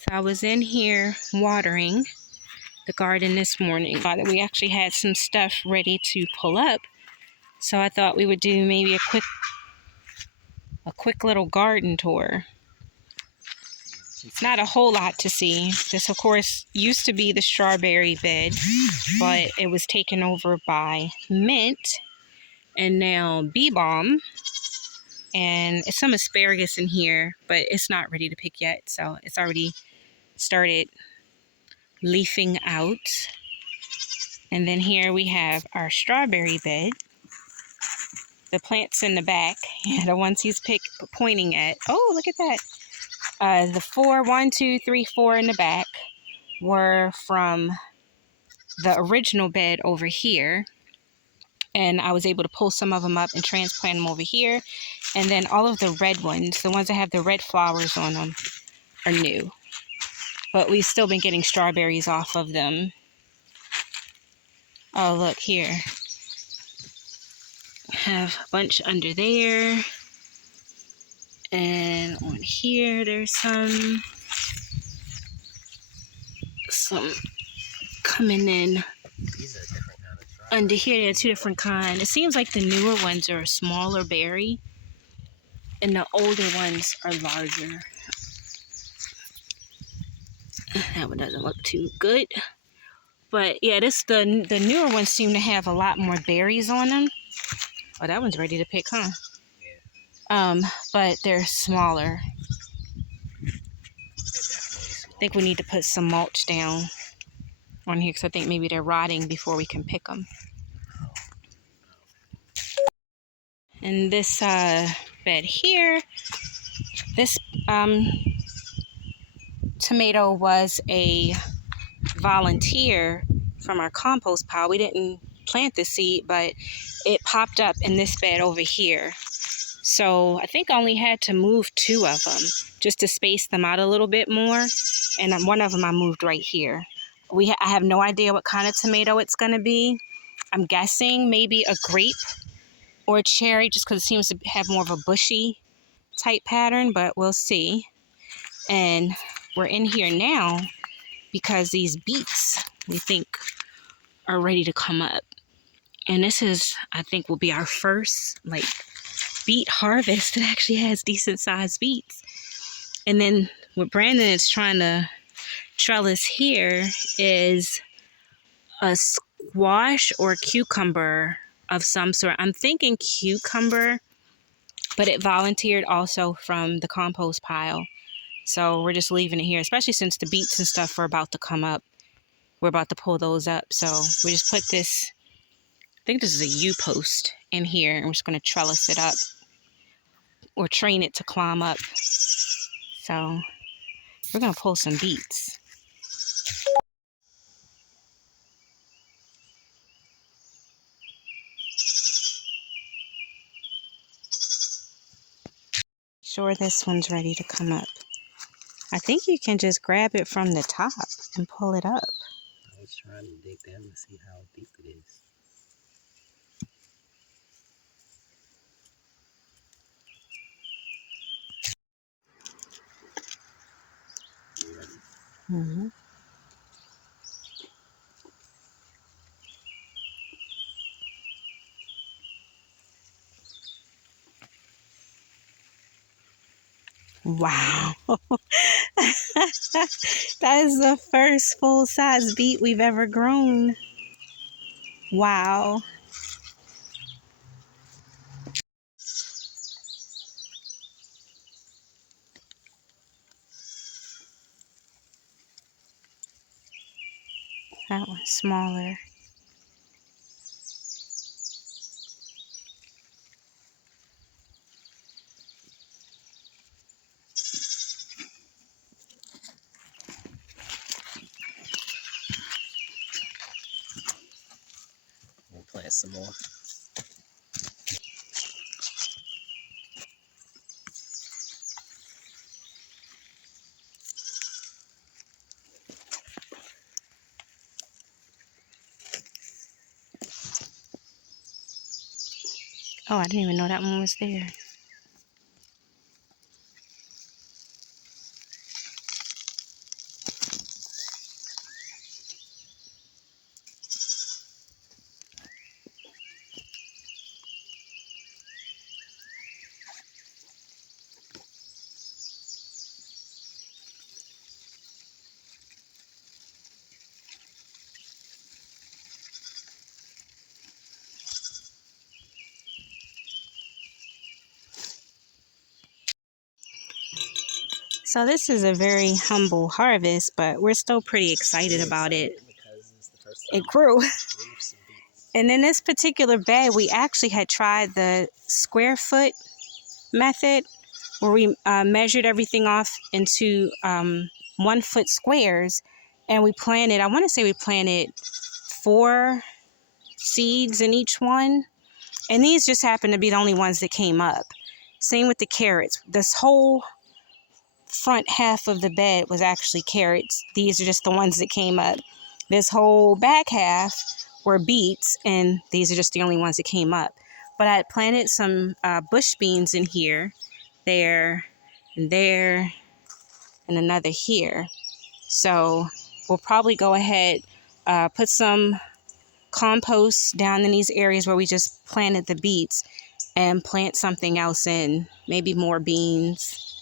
So I was in here watering the garden this morning. Thought that we actually had some stuff ready to pull up. So I thought we would do maybe a quick little garden tour. It's not a whole lot to see. This, of course, used to be the strawberry bed, but it was taken over by mint and now bee balm. And some asparagus in here, but it's not ready to pick yet. So it's already started leafing out. And then here we have our strawberry bed. The plants in the back, the ones he's pointing at. Oh, look at that. The 1, 2, 3, 4 in the back were from the original bed over here. And I was able to pull some of them up and transplant them over here. And then all of the red ones, the ones that have the red flowers on them, are new. But we've still been getting strawberries off of them. Oh, look here. Have a bunch under there. And on here, there's some coming in. These are different kind of strawberries. Under here, there are 2 different kinds. It seems like the newer ones are a smaller berry, and the older ones are larger. That one doesn't look too good. But yeah, the newer ones seem to have a lot more berries on them. Oh, that one's ready to pick, huh? Yeah. But they're smaller. I think we need to put some mulch down on here because I think maybe they're rotting before we can pick them. And this bed here, this tomato was a volunteer from our compost pile. We didn't plant the seed, but it popped up in this bed over here. So I think I only had to move 2 of them just to space them out a little bit more. And one of them I moved right here. I have no idea what kind of tomato it's going to be. I'm guessing maybe a grape or a cherry, just because it seems to have more of a bushy type pattern, but we'll see. And we're in here now because these beets, we think, are ready to come up. And this is, I think, will be our first beet harvest that actually has decent sized beets. And then what Brandon is trying to trellis here is a squash or cucumber of some sort. I'm thinking cucumber, but it volunteered also from the compost pile. So we're just leaving it here, especially since the beets and stuff are about to come up. We're about to pull those up. So we just put this, I think this is a U-post in here, and we're just going to trellis it up or train it to climb up. So we're going to pull some beets. Sure, this one's ready to come up. I think you can just grab it from the top and pull it up. I was trying to dig down to see how deep it is. Mm-hmm. Wow. That is the first full-size beet we've ever grown. Wow. That one's smaller. We'll plant some more. Oh, I didn't even know that one was there. So this is a very humble harvest, but we're still pretty excited about it. Because it's the first It time grew. we've some beets. And in this particular bed, we actually had tried the square foot method where we measured everything off into 1 foot squares, and we planted, I want to say we planted 4 seeds in each one, and these just happened to be the only ones that came up. Same with the carrots. This whole front half of the bed was actually carrots. These are just the ones that came up. This whole back half were beets, and these are just the only ones that came up. But I had planted some bush beans in here, there, and there, and another here. So we'll probably go ahead, put some compost down in these areas where we just planted the beets and plant something else in, maybe more beans.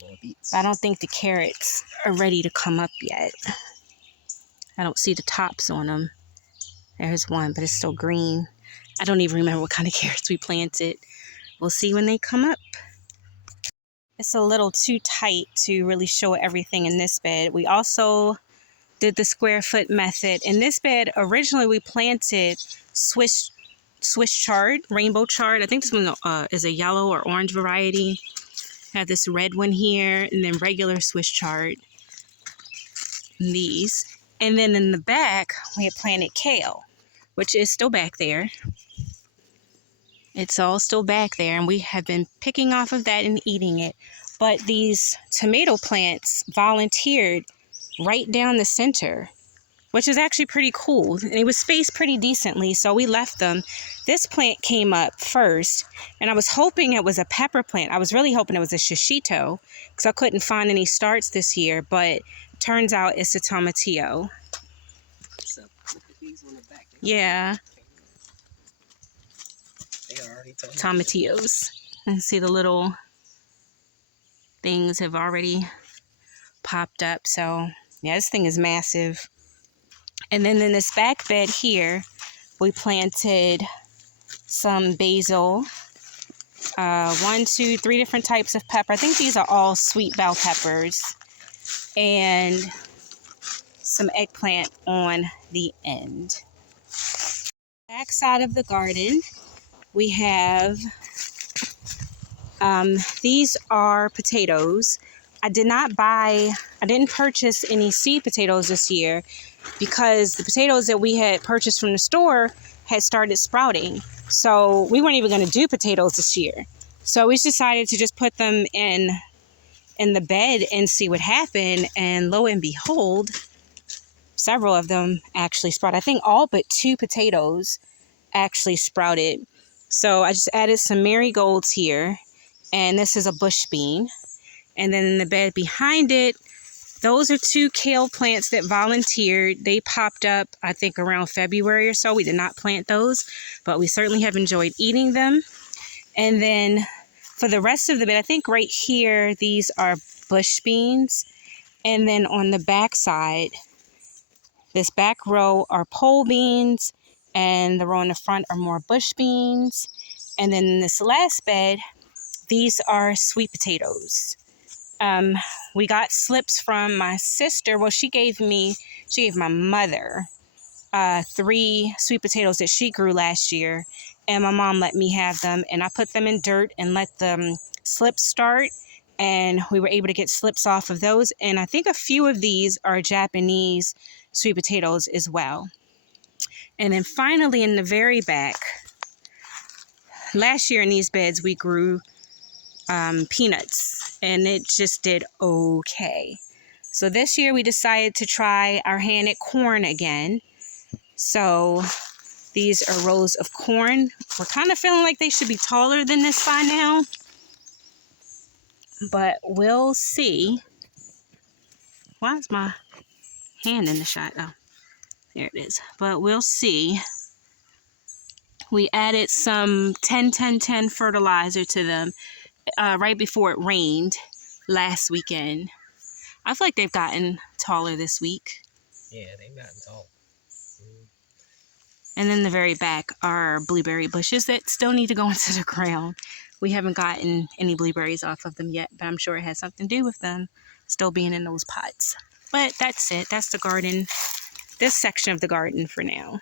Maybe more beets. I don't think the carrots are ready to come up yet. I don't see the tops on them. There's one, but it's still green. I don't even remember what kind of carrots we planted. We'll see when they come up. It's a little too tight to really show everything in this bed. We also did the square foot method. In this bed, originally we planted Swiss chard, rainbow chard. I think this one is a yellow or orange variety. Have this red one here, and then regular Swiss chard. These. And then in the back, we had planted kale, which is still back there. It's all still back there, and we have been picking off of that and eating it. But these tomato plants volunteered right down the center, which is actually pretty cool. And it was spaced pretty decently, so we left them. This plant came up first, and I was hoping it was a pepper plant. I was really hoping it was a shishito, because I couldn't find any starts this year, but turns out it's a tomatillo. So, look at these on the back. Yeah. They are already Tomatillos. And see the little things have already popped up. So yeah, this thing is massive. And then in this back bed here, we planted some basil, 1, 2, 3 different types of pepper. I think these are all sweet bell peppers, and some eggplant on the end. Back side of the garden, we have these are potatoes. I didn't purchase any seed potatoes this year because the potatoes that we had purchased from the store had started sprouting. So we weren't even going to do potatoes this year. So we decided to just put them in the bed and see what happened. And lo and behold, several of them actually sprouted. I think all but 2 potatoes actually sprouted. So I just added some marigolds here. And this is a bush bean. And then in the bed behind it, those are 2 kale plants that volunteered. They popped up, I think, around February or so. We did not plant those, but we certainly have enjoyed eating them. And then for the rest of the bed, I think right here, these are bush beans. And then on the back side, this back row are pole beans, and the row in the front are more bush beans. And then in this last bed, these are sweet potatoes. We got slips from my sister. Well, she gave my mother 3 sweet potatoes that she grew last year, and my mom let me have them, and I put them in dirt and let them slips start, and we were able to get slips off of those. And I think a few of these are Japanese sweet potatoes as well. And then finally in the very back, last year in these beds we grew peanuts, and it just did okay. So this year we decided to try our hand at corn again. So these are rows of corn. We're kind of feeling like they should be taller than this by now, but we'll see. Why is my hand in the shot? Oh, there it is. But we'll see. We added some 10-10-10 fertilizer to them right before it rained last weekend. I feel like they've gotten taller this week. Yeah, they've gotten tall. And then the very back are blueberry bushes that still need to go into the ground. We haven't gotten any blueberries off of them yet, but I'm sure it has something to do with them still being in those pots. But that's it. That's the garden, this section of the garden for now.